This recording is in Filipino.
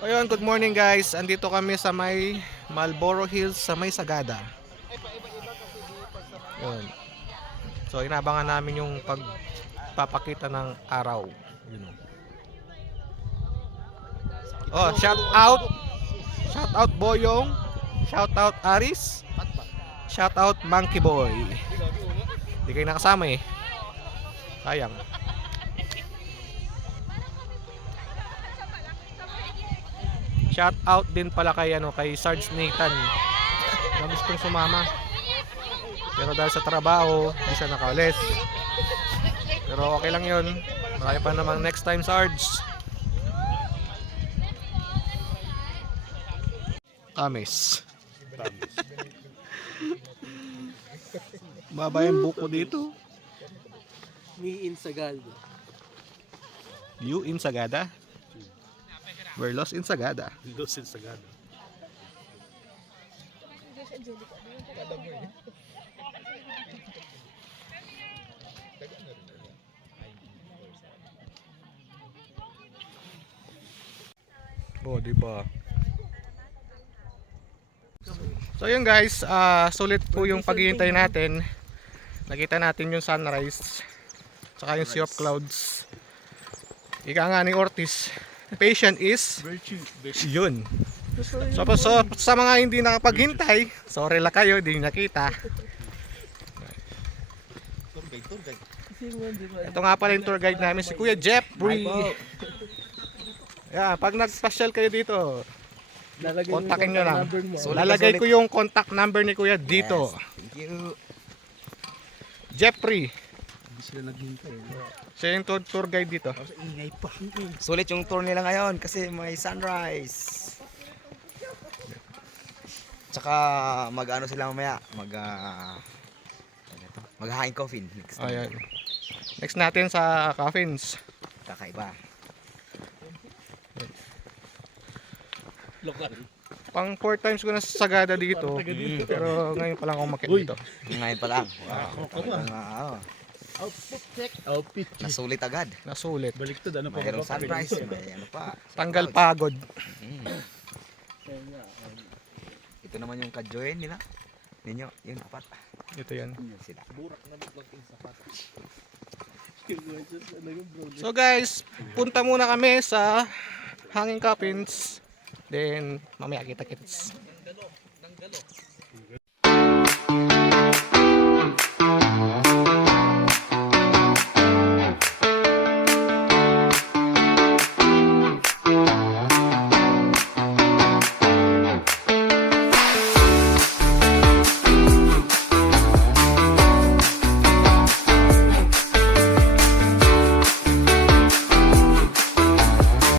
Ayun, good morning guys. Andito kami sa may Marlboro Hills sa may Sagada. Yun. So inabangan namin yung pagpapakita ng araw. Yun. Oh, shout out. Shout out Boyong. Shout out Aris. Shout out Monkey Boy. Hindi kayo nakasama eh. Sayang. Shout out din pala kay kay Sarge Nathan na gustong sumama. Pero dahil sa trabaho, hindi siya nakaalis. Pero okay lang 'yun. Marami pa namang next time, Sarge. Kamis. Baba yung buko dito. Me in Sagaldo. You in Sagada? We're lost in Sagada. Los in Sagaldo. Oh, diba? So yun guys, sulit po yung paghihintay natin. Nakita natin yung sunrise tsaka yung sea of clouds. Ika nga ni Ortiz, patient is yun. So sa mga hindi nakapaghintay, sorry lang kayo, hindi nakita. Ito nga pala yung tour guide namin, si Kuya Jeffrey. Yeah, pag nag-special kayo dito, kontakin nyo lang. So, lalagay ko yung contact number ni Kuya dito. Thank you. Jeffrey. Hindi sila naghintay. Siya yung tour guide dito. Ingay pa. Sulit yung tour nila ngayon kasi may sunrise. Tsaka mag-ano sila mamaya, maghahain coffin. Ayan. Next natin sa coffins. Kakaiba. Lokal. Pang 4 times ko na sa Sagada dito. Pero ngayon pa lang ako umakyat dito. Ngayon pa lang. Wow. Outfit check. Outfit check. Nasulit agad. Nasulit. Baliktad ano pa? Mayroong sunrise, may ano pa. Tanggal pagod. Ito naman yung kadyoyin nila. Ninyo, yung apat. Ito yan. Sila. Burak na maglaking sapat. So guys, punta muna kami sa Hanging Coffins. Then mamaya kita-kits.